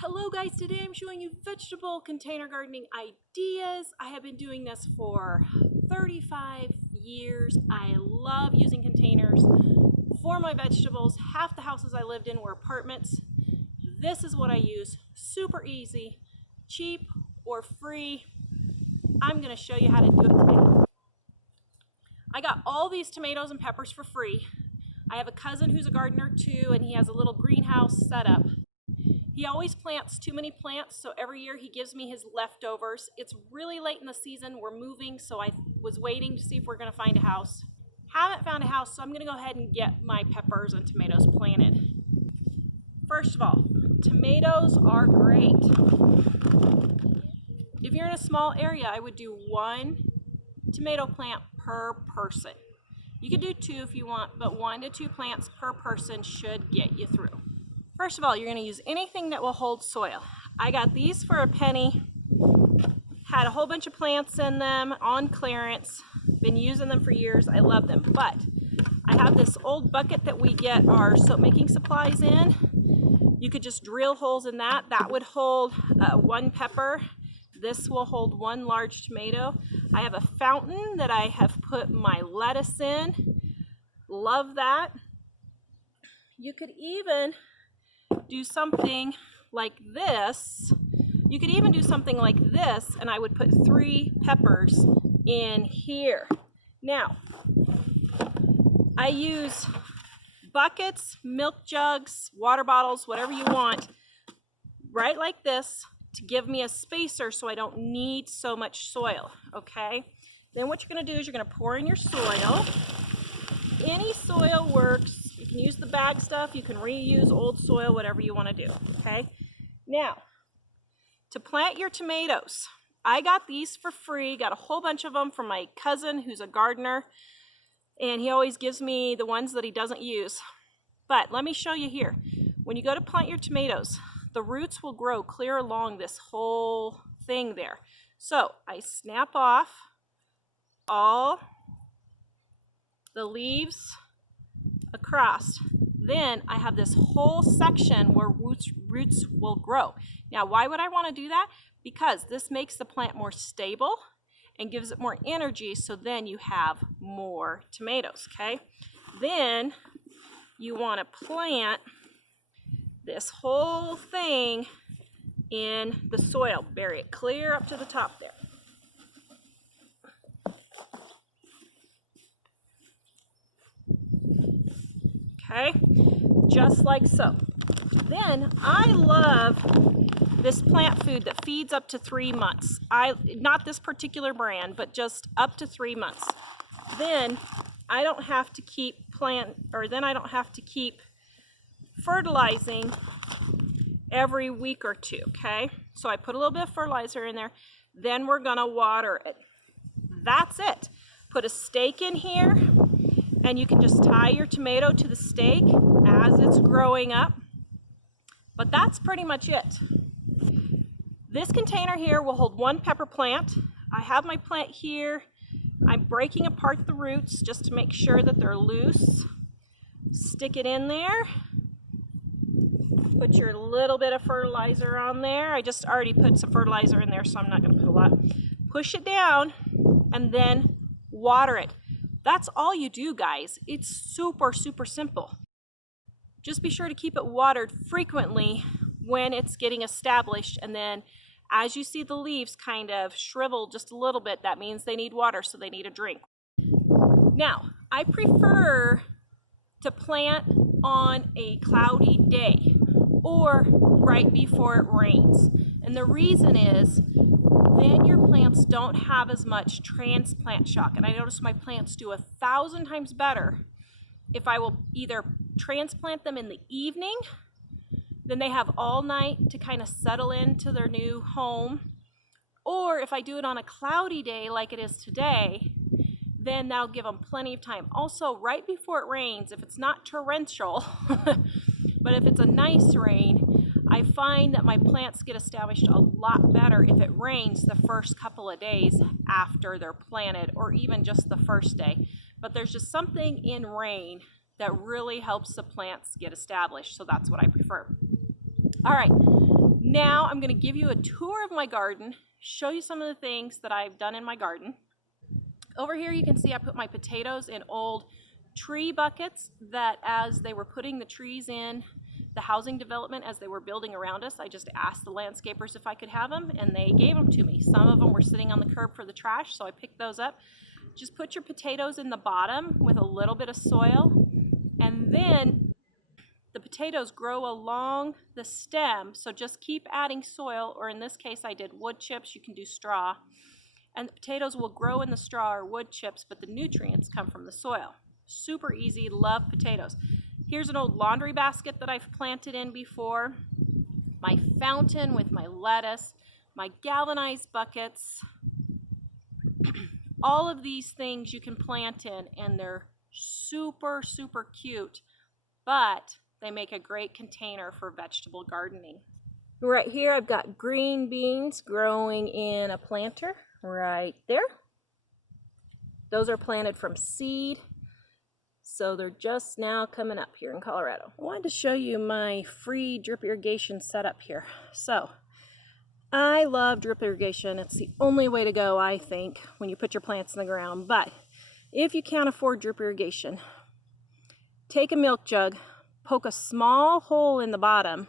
Hello guys, today I'm showing you vegetable container gardening ideas. I have been doing this for 35 years. I love using containers for my vegetables. Half the houses I lived in were apartments. This is what I use. Super easy, cheap or free. I'm going to show you how to do it today. I got all these tomatoes and peppers for free. I have a cousin who's a gardener too, and he has a little greenhouse set up. He always plants too many plants, so every year he gives me his leftovers. It's really late in the season, we're moving, so I was waiting to see if we're gonna find a house. Haven't found a house, so I'm gonna go ahead and get my peppers and tomatoes planted. First of all, tomatoes are great. If you're in a small area, I would do 1 tomato plant per person. You could do 2 if you want, but 1 to 2 plants per person should get you through. First of all, you're going to use anything that will hold soil. I got these for a penny. Had a whole bunch of plants in them on clearance. Been using them for years. I love them. But I have this old bucket that we get our soap making supplies in. You could just drill holes in that. That would hold 1 pepper. This will hold 1 large tomato. I have a fountain that I have put my lettuce in. Love that. You could even do something like this. You could even do something like this, and I would put 3 peppers in here. Now, I use buckets, milk jugs, water bottles, whatever you want, right like this, to give me a spacer so I don't need so much soil, okay? Then what you're gonna do is you're gonna pour in your soil. Any soil works. You can use the bag stuff, you can reuse old soil, whatever you want to do, okay? Now, to plant your tomatoes, I got these for free, got a whole bunch of them from my cousin who's a gardener, and he always gives me the ones that he doesn't use. But let me show you here. When you go to plant your tomatoes, the roots will grow clear along this whole thing there. So I snap off all the leaves across. Then I have this whole section where roots will grow. Now, why would I want to do that? Because this makes the plant more stable and gives it more energy, so then you have more tomatoes, okay? Then you want to plant this whole thing in the soil. Bury it clear up to the top there. Okay, just like so. Then I love this plant food that feeds up to 3 months. Not this particular brand, but just up to 3 months. Then I don't have to keep fertilizing every week or 2, okay? So I put a little bit of fertilizer in there, then we're gonna water it. That's it. Put a stake in here, and you can just tie your tomato to the stake as it's growing up. But that's pretty much it. This container here will hold 1 pepper plant. I have my plant here. I'm breaking apart the roots just to make sure that they're loose. Stick it in there. Put your little bit of fertilizer on there. I just already put some fertilizer in there, so I'm not going to put a lot. Push it down and then water it. That's all you do, guys. It's super, super simple. Just be sure to keep it watered frequently when it's getting established, and then as you see the leaves kind of shrivel just a little bit, that means they need water, so they need a drink. Now, I prefer to plant on a cloudy day or right before it rains. And the reason is, then your plants don't have as much transplant shock. And I notice my plants do 1,000 times better if I will either transplant them in the evening, then they have all night to kind of settle into their new home, or if I do it on a cloudy day like it is today, then that'll give them plenty of time. Also, right before it rains, if it's not torrential, but if it's a nice rain, I find that my plants get established a lot better if it rains the first couple of days after they're planted, or even just the first day. But there's just something in rain that really helps the plants get established, so that's what I prefer. All right, Now I'm going to give you a tour of my garden, show you some of the things that I've done in my garden. Over here you can see I put my potatoes in old tree buckets that as they were putting the trees in the housing development, as they were building around us, I just asked the landscapers if I could have them, and they gave them to me. Some of them were sitting on the curb for the trash, so I picked those up. Just put your potatoes in the bottom with a little bit of soil, and then the potatoes grow along the stem, so just keep adding soil, or in this case I did wood chips. You can do straw, and the potatoes will grow in the straw or wood chips, but the nutrients come from the soil. Super easy, love potatoes. Here's an old laundry basket that I've planted in before, my fountain with my lettuce, my galvanized buckets. All of these things you can plant in, and they're super, super cute, but they make a great container for vegetable gardening. Right here I've got green beans growing in a planter right there. Those are planted from seed. So they're just now coming up here in Colorado. I wanted to show you my free drip irrigation setup here. So I love drip irrigation. It's the only way to go, I think, when you put your plants in the ground. But if you can't afford drip irrigation, take a milk jug, poke a small hole in the bottom,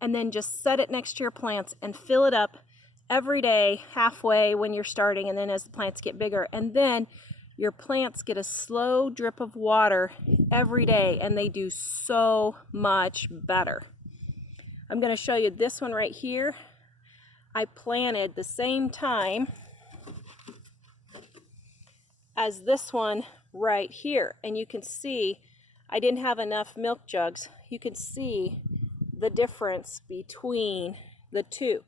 and then just set it next to your plants and fill it up every day, halfway when you're starting, and then as the plants get bigger. And then your plants get a slow drip of water every day, and they do so much better. I'm going to show you this one right here. I planted the same time as this one right here, and you can see I didn't have enough milk jugs. You can see the difference between the two.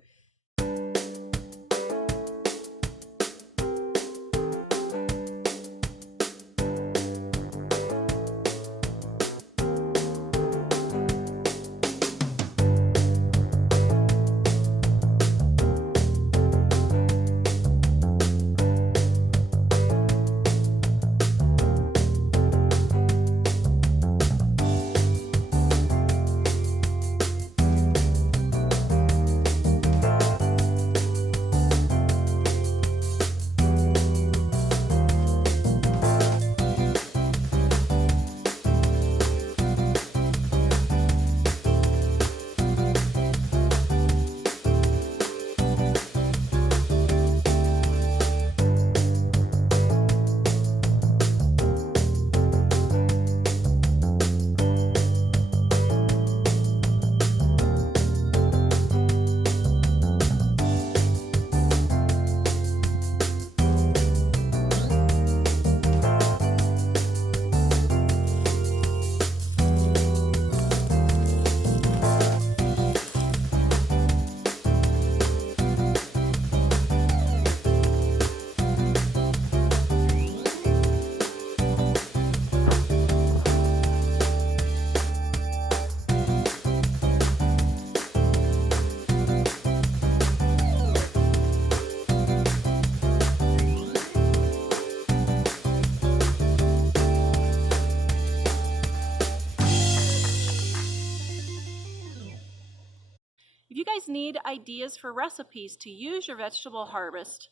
If you guys need ideas for recipes to use your vegetable harvest,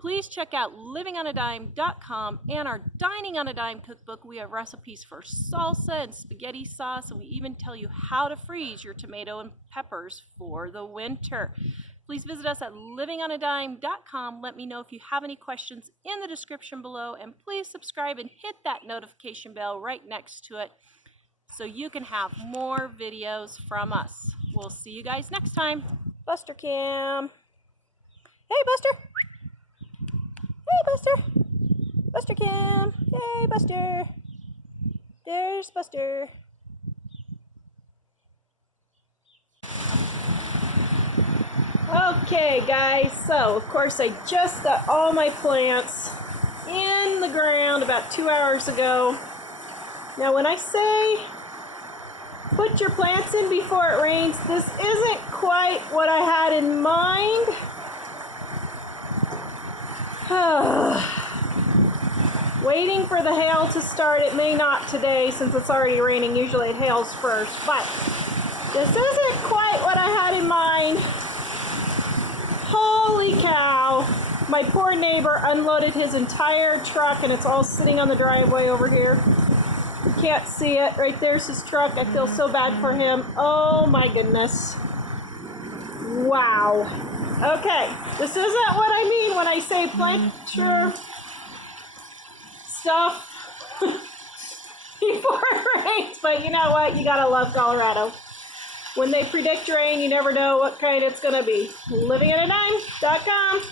please check out livingonadime.com and our Dining on a Dime cookbook. We have recipes for salsa and spaghetti sauce, and we even tell you how to freeze your tomato and peppers for the winter. Please visit us at livingonadime.com. Let me know if you have any questions in the description below, and please subscribe and hit that notification bell right next to it so you can have more videos from us. We'll see you guys next time. Buster Cam. Hey, Buster. Hey, Buster. Buster Cam. Hey, Buster. There's Buster. Okay, guys, so of course I just got all my plants in the ground about 2 hours ago. Now when I say put your plants in before it rains, this isn't quite what I had in mind. Waiting for the hail to start. It may not today since it's already raining. Usually it hails first, but this isn't quite what I had in mind. My poor neighbor unloaded his entire truck and it's all sitting on the driveway over here. You can't see it. Right there's his truck. I feel so bad for him. Oh my goodness. Wow. Okay, this isn't what I mean when I say planter stuff before it rains, but you know what? You gotta love Colorado. When they predict rain, you never know what kind it's gonna be. LivingInADime.com.